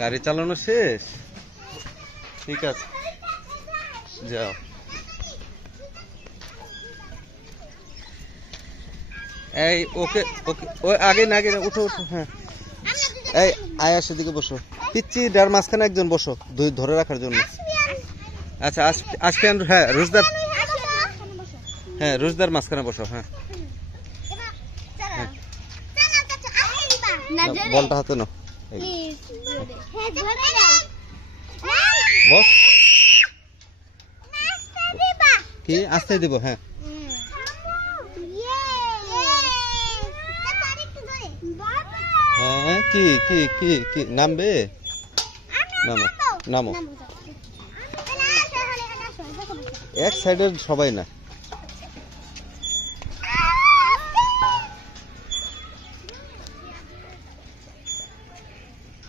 গাড়ি চালানো শেষ, ঠিক আছে যাও। এই ওকে ওকে ওই আগে না আগে উঠো উঠো। হ্যাঁ এই আয়া সেদিকে বসো, পিচ্ছি ডার মাঝখানে একজন বসো দুই ধরে রাখার জন্য। আচ্ছা আসফিয়ান, হ্যাঁ রোজদার, হ্যাঁ রোজদার মাঝখানে বসো। হ্যাঁ বলটা হাতে নাও, বস কি আসতে দিব। হ্যাঁ হ্যাঁ কি কি কি কি নামবে, নামো নামো, এক সাইডের সবাই না।